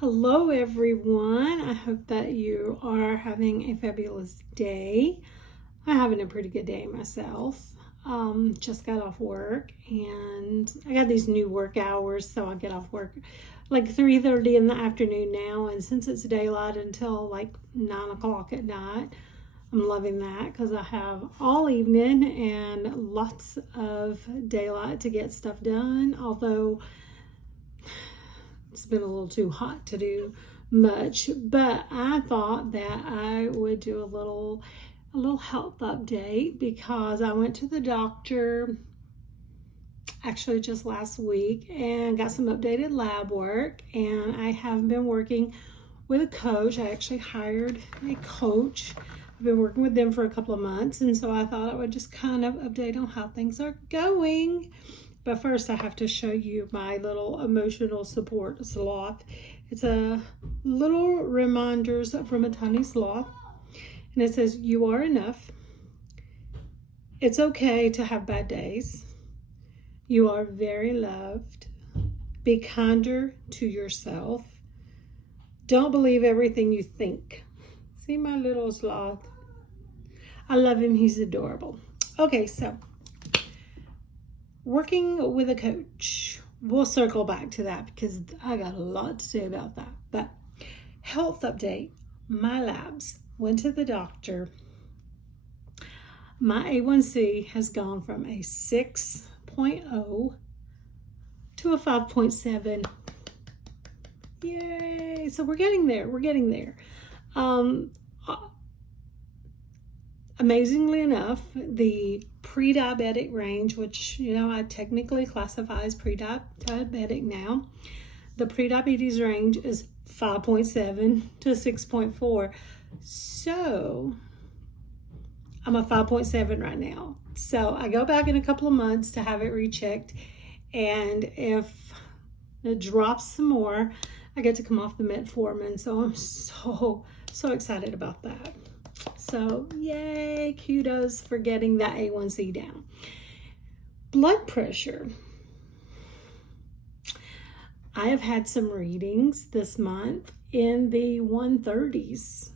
Hello everyone. I hope that you are having a fabulous day. I'm having a pretty good day myself. Just got off work and I got these new work hours, so I get off work like 3:30 in the afternoon now, and since it's daylight until like 9 o'clock at night, I'm loving that because I have all evening and lots of daylight to get stuff done, although it's been a little too hot to do much. But I thought that I would do a little health update because I went to the doctor actually just last week and got some updated lab work, and I have been working with a coach. I actually hired a coach. I've been working with them for a couple of months, and so I thought I would just kind of update on how things are going. But first I have to show you my little emotional support sloth. It's a little reminders from a tiny sloth. And it says, you are enough. It's okay to have bad days. You are very loved. Be kinder to yourself. Don't believe everything you think. See my little sloth? I love him. He's adorable. Okay, so working with a coach. We'll circle back to that because I got a lot to say about that. But health update. My labs. Went to the doctor. My A1C has gone from a 6.0 to a 5.7. Yay! So we're getting there. We're getting there. Amazingly enough, the pre-diabetic range, which, I technically classify as pre-diabetic now, the pre-diabetes range is 5.7 to 6.4. So I'm a 5.7 right now. So I go back in a couple of months to have it rechecked. And if it drops some more, I get to come off the metformin. So I'm so excited about that. So yay, kudos for getting that A1C down. Blood pressure. I have had some readings this month in the 130s.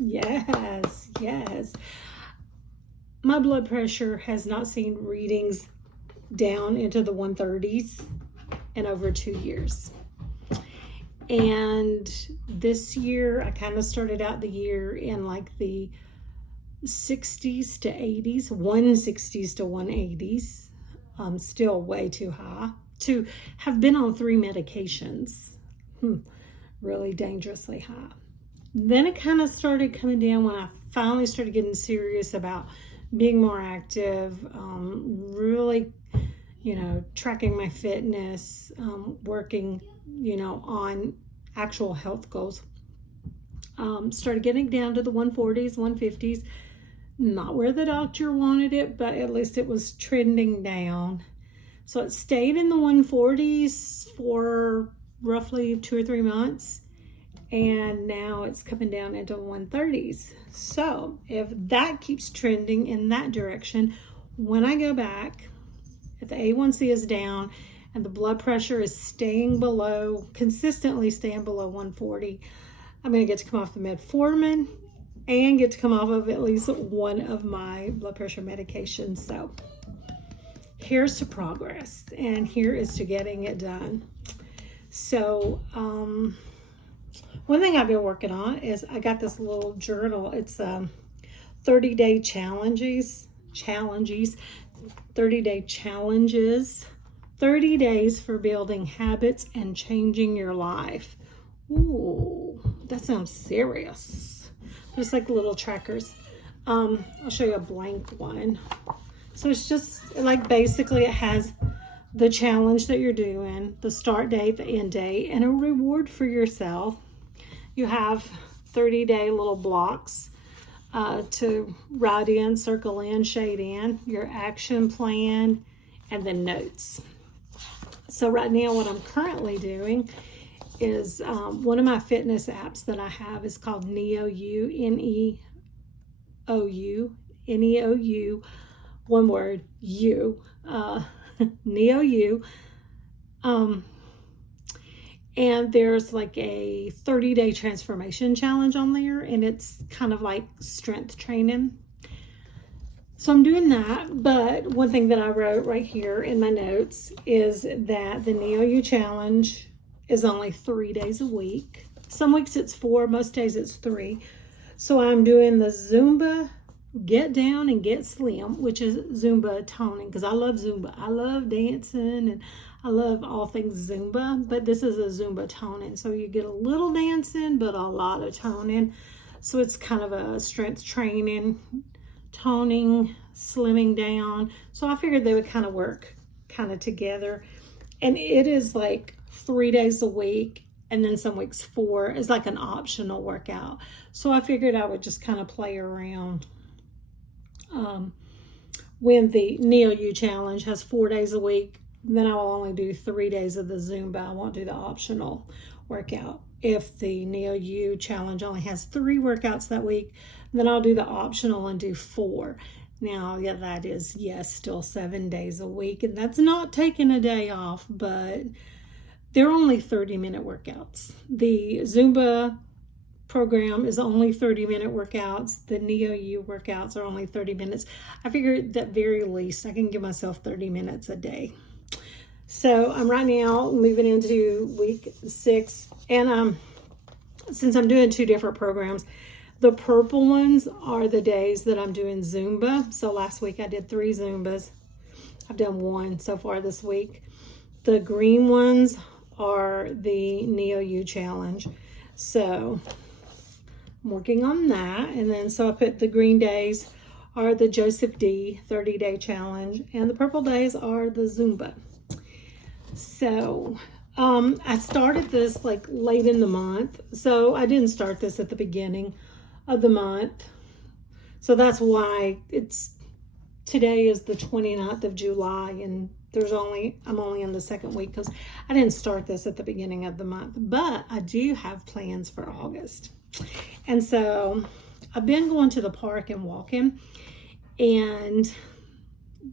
Yes. My blood pressure has not seen readings down into the 130s in over 2 years. And this year, I kind of started out the year in like the 60s to 80s, 160s to 180s. Still way too high to have been on 3 medications. Really dangerously high. Then it kind of started coming down when I finally started getting serious about being more active, really, tracking my fitness, working, on actual health goals. Started getting down to the 140s, 150s, not where the doctor wanted it, but at least it was trending down. So it stayed in the 140s for roughly 2 or 3 months. And now it's coming down into 130s. So if that keeps trending in that direction, when I go back, if the A1C is down and the blood pressure is consistently staying below 140, I'm going to get to come off the metformin and get to come off of at least one of my blood pressure medications. So here's to progress, and here is to getting it done. So, one thing I've been working on is I got this little journal. It's 30-day challenges, 30-day challenges, 30 days for building habits and changing your life. Ooh, that sounds serious. Just like little trackers. I'll show you a blank one. So it's just like basically it has the challenge that you're doing, the start date, the end date, and a reward for yourself. You have 30-day little blocks to write in, circle in, shade in, your action plan, and then notes. So right now what I'm currently doing is one of my fitness apps that I have is called NEOU, N-E-O-U, one word, U, NEOU. And there's like a 30-day transformation challenge on there, and it's kind of like strength training. So I'm doing that, but one thing that I wrote right here in my notes is that the Neo U challenge is only 3 days a week. Some weeks it's 4, most days it's 3. So I'm doing the Zumba Get Down and Get Slim, which is Zumba toning, because I love Zumba. I love dancing and I love all things Zumba, but this is a Zumba toning. So you get a little dancing, but a lot of toning. So it's kind of a strength training, toning, slimming down. So I figured they would kind of work kind of together. And it is like 3 days a week, and then some weeks 4 is like an optional workout. So I figured I would just kind of play around. When the Neo U challenge has 4 days a week, then I will only do 3 days of the Zumba. I won't do the optional workout. If the Neo U challenge only has 3 workouts that week, then I'll do the optional and do 4. Now, yeah, that is, yes, still 7 days a week, and that's not taking a day off, but they're only 30-minute workouts. The Zumba program is only 30-minute workouts. The Neo U workouts are only 30 minutes. I figured at very least I can give myself 30 minutes a day. So I'm right now moving into week 6, and since I'm doing 2 different programs, the purple ones are the days that I'm doing Zumba. So last week I did 3 Zumbas. I've done 1 so far this week. The green ones are the Neo U challenge. So I'm working on that. And then so I put the green days are the Joseph D 30-day challenge, and the purple days are the Zumba. So I started this like late in the month. So I didn't start this at the beginning of the month. So that's why today is the 29th of July, and I'm only in the 2nd week because I didn't start this at the beginning of the month, but I do have plans for August. And so I've been going to the park and walking, and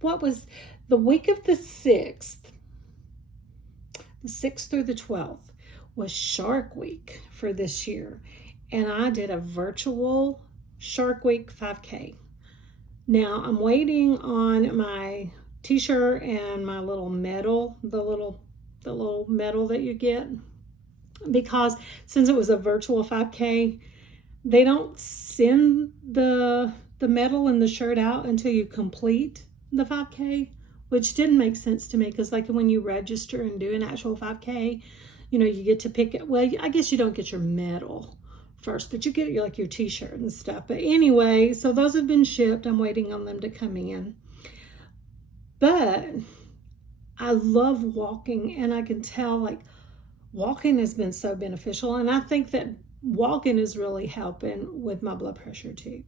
what was the week of the 6th through the 12th was Shark Week for this year. And I did a virtual Shark Week 5K. Now I'm waiting on my t-shirt and my little medal, the little medal that you get, because since it was a virtual 5K, they don't send the medal and the shirt out until you complete the 5K, which didn't make sense to me, because like when you register and do an actual 5K, you get to pick it. Well, I guess you don't get your medal first, but you get your t-shirt and stuff. But anyway, so those have been shipped. I'm waiting on them to come in. But I love walking, and I can tell walking has been so beneficial, and I think that walking is really helping with my blood pressure too.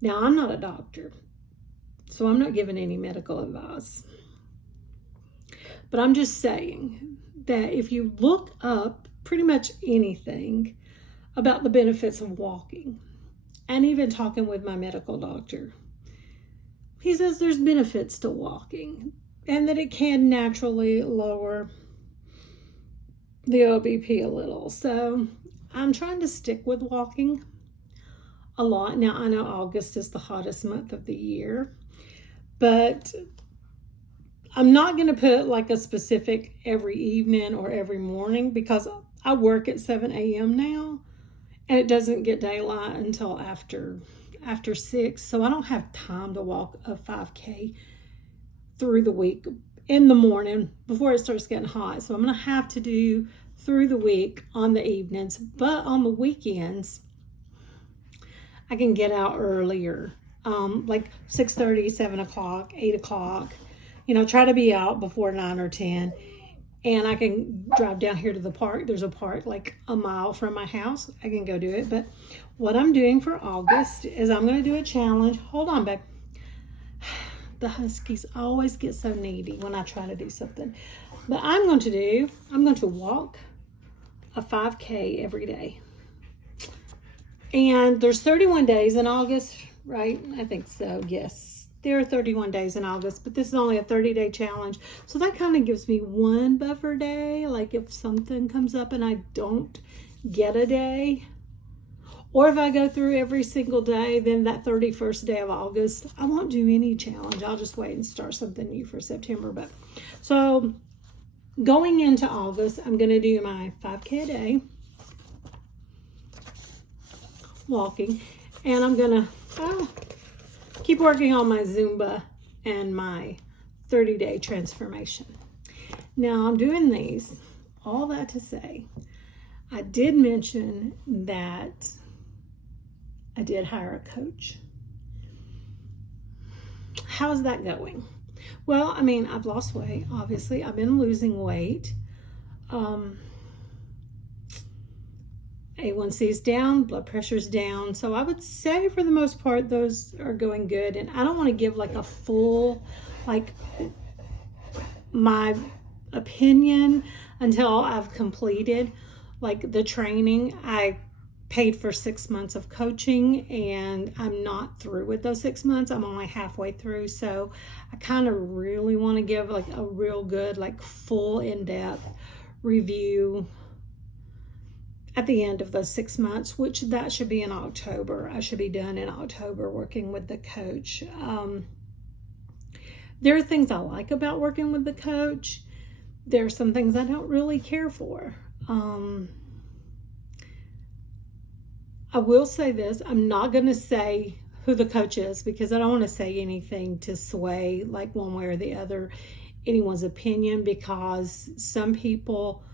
Now, I'm not a doctor, so I'm not giving any medical advice, but I'm just saying that if you look up pretty much anything about the benefits of walking, and even talking with my medical doctor, he says there's benefits to walking, and that it can naturally lower the OBP a little. So I'm trying to stick with walking a lot. Now, I know August is the hottest month of the year, but I'm not going to put like a specific every evening or every morning, because I work at 7 a.m. now, and it doesn't get daylight until after 6. So I don't have time to walk a 5K through the week in the morning before it starts getting hot. So I'm going to have to do through the week on the evenings, but on the weekends, I can get out earlier, like 6:30, 7 o'clock, 8 o'clock, try to be out before 9 or 10. And I can drive down here to the park. There's a park like a mile from my house. I can go do it. But what I'm doing for August is I'm going to do a challenge. Hold on, babe. The huskies always get so needy when I try to do something. But I'm going to walk a 5K every day. And there's 31 days in August, right? I think so, yes. There are 31 days in August, but this is only a 30-day challenge. So that kind of gives me one buffer day. Like if something comes up and I don't get a day, or if I go through every single day, then that 31st day of August, I won't do any challenge. I'll just wait and start something new for September. But so going into August, I'm going to do my 5K a day walking, and I'm going to keep working on my Zumba and my 30-day transformation. Now I'm doing these, all that to say, I did mention that I did hire a coach. How's that going? Well, I mean, I've lost weight, obviously. I've been losing weight. A1C's down, blood pressure's down. So I would say for the most part, those are going good. And I don't want to give like a full, like my opinion until I've completed like the training. I paid for 6 months of coaching and I'm not through with those 6 months. I'm only halfway through. So I kind of really want to give like a real good, like full in-depth review at the end of those 6 months, which that should be in October. I should be done in October working with the coach. There are things I like about working with the coach. There are some things I don't really care for. I will say this, I'm not going to say who the coach is because I don't want to say anything to sway like one way or the other anyone's opinion, because some people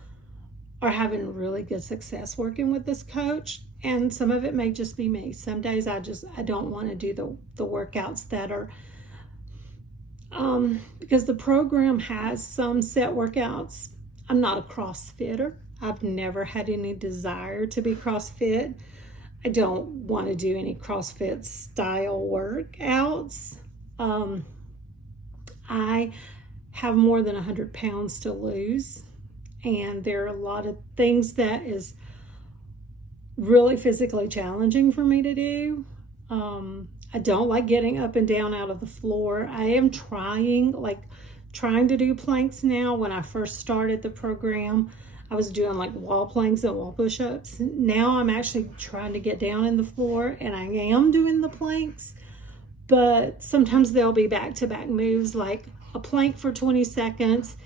are having really good success working with this coach, and some of it may just be me. Some days I don't want to do the workouts that are because the program has some set workouts. I'm not a CrossFitter. I've never had any desire to be CrossFit. I don't want to do any CrossFit style workouts. I have more than 100 pounds to lose, and there are a lot of things that is really physically challenging for me to do. I don't like getting up and down out of the floor. I am trying to do planks now. When I first started the program, I was doing like wall planks and wall push-ups. Now I'm actually trying to get down in the floor, and I am doing the planks, but sometimes they'll be back-to-back moves, like a plank for 20 seconds,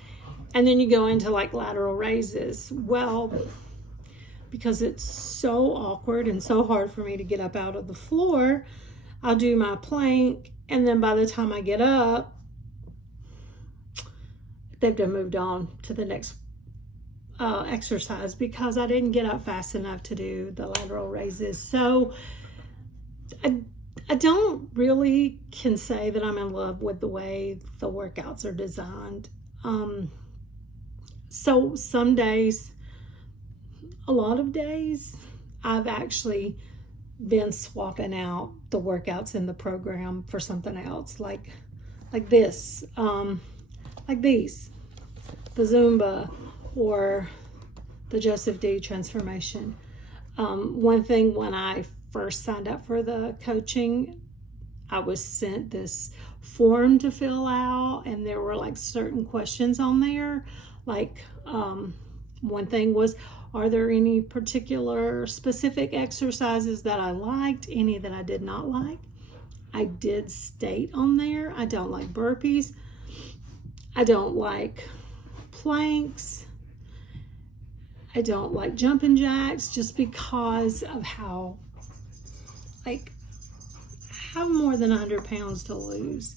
and then you go into like lateral raises. Well, because it's so awkward and so hard for me to get up out of the floor, I'll do my plank, and then by the time I get up, they've done moved on to the next exercise because I didn't get up fast enough to do the lateral raises. So I don't really can say that I'm in love with the way the workouts are designed. So some days, a lot of days, I've actually been swapping out the workouts in the program for something else, like this, like these, the Zumba or the Joseph D transformation. One thing, when I first signed up for the coaching, I was sent this form to fill out, and there were like certain questions on there. Like one thing was, are there any particular specific exercises that I liked, any that I did not like? I did state on there, I don't like burpees, I don't like planks, I don't like jumping jacks, just because of how, like, I have more than 100 pounds to lose.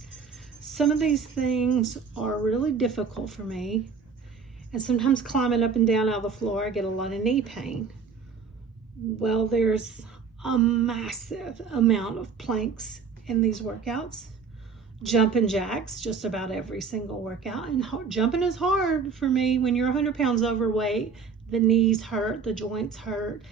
Some of these things are really difficult for me. And sometimes climbing up and down out of the floor, I get a lot of knee pain. Well, there's a massive amount of planks in these workouts. Jumping jacks, just about every single workout. And jumping is hard for me. When you're 100 pounds overweight, the knees hurt, the joints hurt.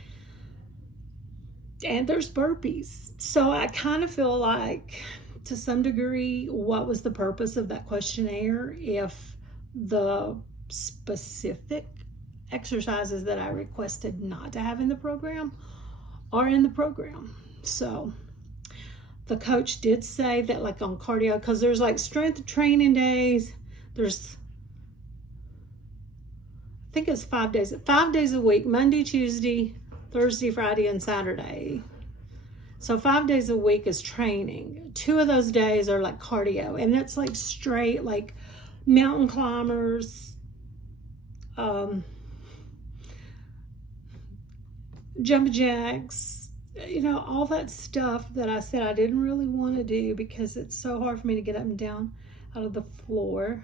And there's burpees. So I kind of feel like, to some degree, what was the purpose of that questionnaire if the specific exercises that I requested not to have in the program are in the program? So the coach did say that like on cardio, because there's like strength training days, there's, I think it's 5 days a week, Monday, Tuesday, Thursday, Friday, and Saturday. So 5 days a week is training. 2 of those days are like cardio, and that's like straight like mountain climbers, jump jacks, all that stuff that I said I didn't really want to do because it's so hard for me to get up and down out of the floor.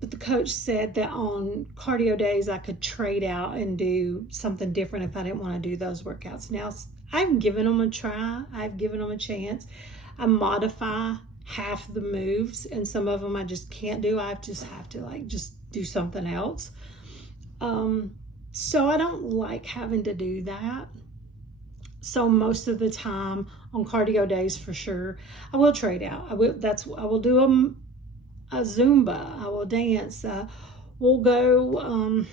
But the coach said that on cardio days I could trade out and do something different if I didn't want to do those workouts. Now, I've given them a try. I've given them a chance. I modify half the moves, and some of them I just can't do. I just have to like just do something else. So I don't like having to do that. So most of the time on cardio days, for sure, I will trade out. I will do a Zumba. I will dance. We'll go,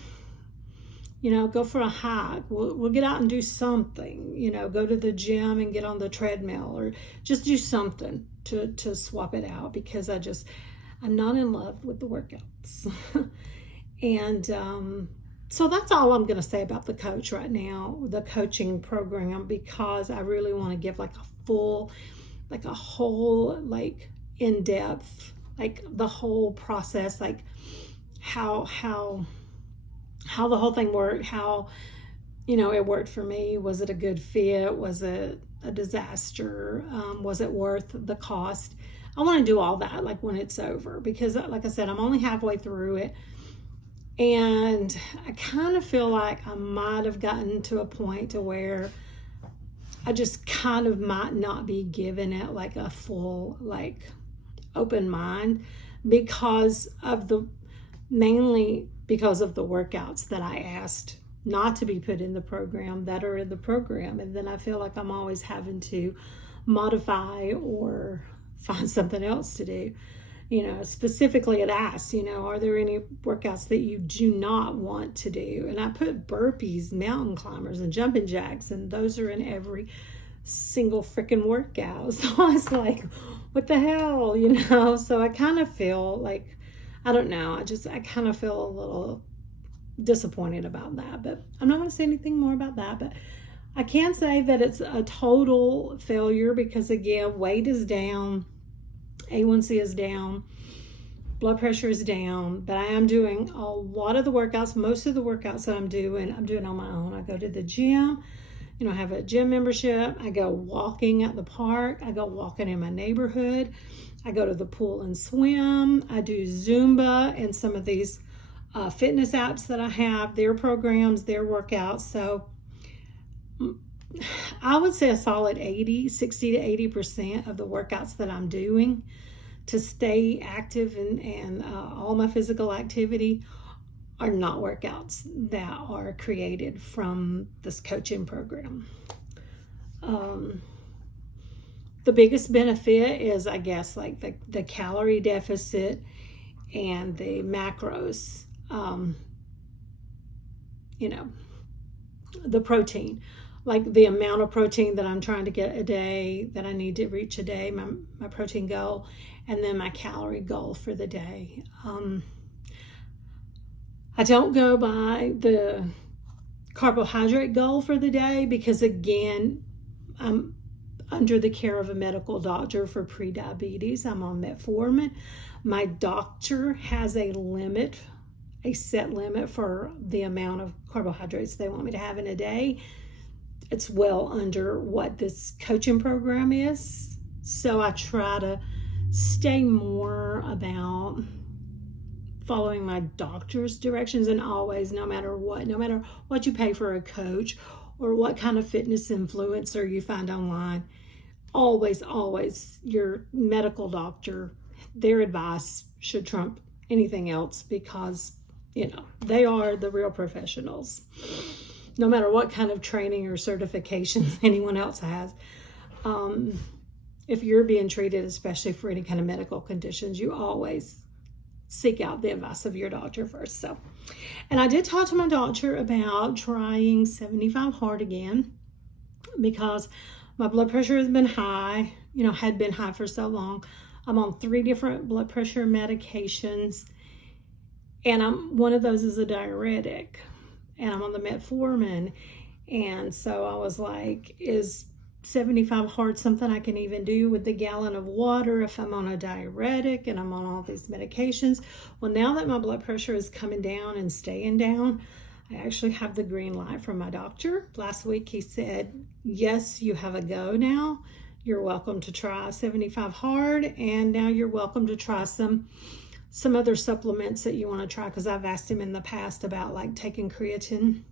go for a hike. We'll get out and do something. Go to the gym and get on the treadmill, or just do something to swap it out, because I'm not in love with the workouts. And so that's all I'm going to say about the coach right now, the coaching program, because I really want to give like a whole like in-depth, like the whole process, like how the whole thing worked, how it worked for me. Was it a good fit? Was it a disaster? Was it worth the cost? I want to do all that like when it's over, because like I said, I'm only halfway through it, and I kind of feel like I might have gotten to a point to where I just kind of might not be giving it like a full like open mind, mainly because of the workouts that I asked not to be put in the program that are in the program. And then I feel like I'm always having to modify or find something else to do. Specifically it asks, are there any workouts that you do not want to do? And I put burpees, mountain climbers, and jumping jacks, and those are in every single freaking workout. So I was like, what the hell, So I kind of feel like, I don't know, I kind of feel a little disappointed about that. But I'm not going to say anything more about that. But I can say that it's a total failure, because again, weight is down, A1C is down, blood pressure is down, but I am doing a lot of the workouts. Most of the workouts that I'm doing on my own. I go to the gym, I have a gym membership. I go walking at the park. I go walking in my neighborhood. I go to the pool and swim. I do Zumba and some of these fitness apps that I have, their programs, their workouts. So I would say a solid 60 to 80% of the workouts that I'm doing to stay active and all my physical activity are not workouts that are created from this coaching program. The biggest benefit is, I guess, like the calorie deficit and the macros, the protein, like the amount of protein that I'm trying to get a day, that I need to reach a day, my protein goal, and then my calorie goal for the day. I don't go by the carbohydrate goal for the day, because again, I'm under the care of a medical doctor for pre-diabetes. I'm on metformin. My doctor has a set limit for the amount of carbohydrates they want me to have in a day. It's well under what this coaching program is. So I try to stay more about following my doctor's directions, and always, no matter what you pay for a coach or what kind of fitness influencer you find online, always your medical doctor, their advice should trump anything else, because they are the real professionals. No matter what kind of training or certifications anyone else has, if you're being treated, especially for any kind of medical conditions, you always seek out the advice of your doctor first. So, and I did talk to my doctor about trying 75 hard again, because My blood pressure has been high, had been high for so long. I'm on 3 different blood pressure medications, and one of those is a diuretic, and I'm on the metformin. And so I was like, is 75 hard something I can even do with the gallon of water if I'm on a diuretic and I'm on all these medications? Well, now that my blood pressure is coming down and staying down, I actually have the green light from my doctor. Last week he said, yes, you have a go now. You're welcome to try 75 hard, and now you're welcome to try some other supplements that you want to try, because I've asked him in the past about like taking creatine.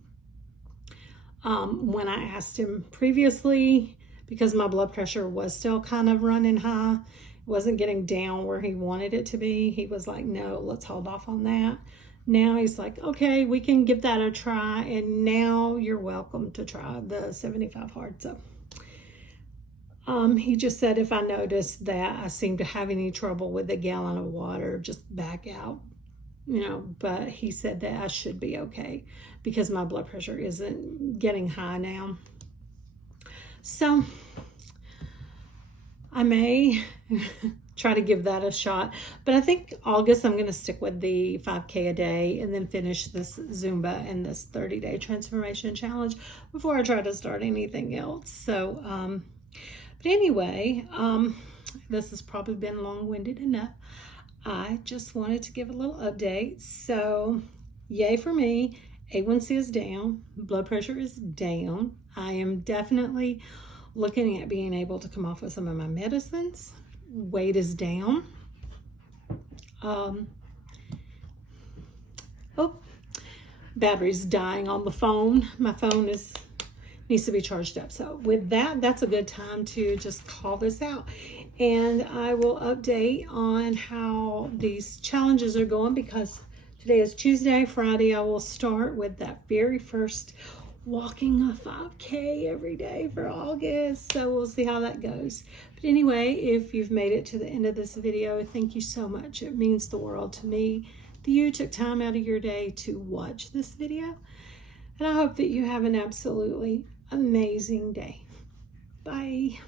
When I asked him previously, because my blood pressure was still kind of running high, it wasn't getting down where he wanted it to be, he was like, no, let's hold off on that. Now he's like, okay, we can give that a try, and now you're welcome to try the 75 hard. So he just said if I notice that I seem to have any trouble with a gallon of water, just back out, but he said that I should be okay because my blood pressure isn't getting high now. So I may try to give that a shot, but I think August I'm going to stick with the 5K a day and then finish this Zumba and this 30-day transformation challenge before I try to start anything else. So but anyway, this has probably been long-winded enough. I just wanted to give a little update. So yay for me. A1C is down, blood pressure is down. I am definitely looking at being able to come off of some of my medicines. Weight is down. Battery's dying on the phone. My phone needs to be charged up. So with that, that's a good time to just call this out. And I will update on how these challenges are going, because today is Tuesday. Friday, I will start with that very first walking a 5K every day for August. So we'll see how that goes. But anyway, if you've made it to the end of this video, thank you so much. It means the world to me that you took time out of your day to watch this video. And I hope that you have an absolutely amazing day. Bye.